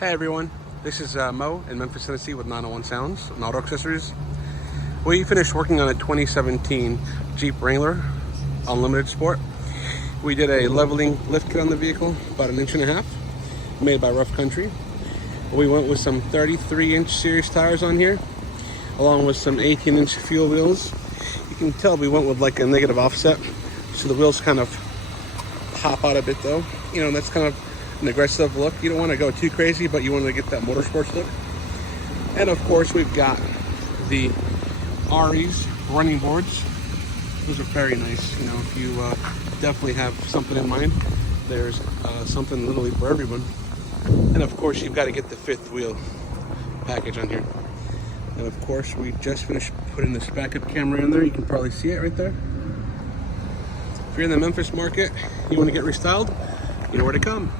Hey everyone, this is Mo in Memphis, Tennessee with 901 Sounds and Auto Accessories. We finished working on a 2017 Jeep Wrangler Unlimited Sport. We did a leveling lift kit on the vehicle, about 1.5 inches, made by Rough Country. We went with some 33-inch series tires on here, along with some 18-inch fuel wheels. You can tell we went with like a negative offset, so the wheels kind of pop out a bit though. You know, that's kind of an aggressive look. You don't want to go too crazy, but you want to get that motorsports look. And of course, we've got the RE's running boards. Those are very nice. You know, if you definitely have something in mind, there's something literally for everyone. And of course, you've got to get the fifth wheel package on here. And of course, we just finished putting this backup camera in there. You can probably see it right there. If you're in the Memphis market, you want to get restyled, you know where to come.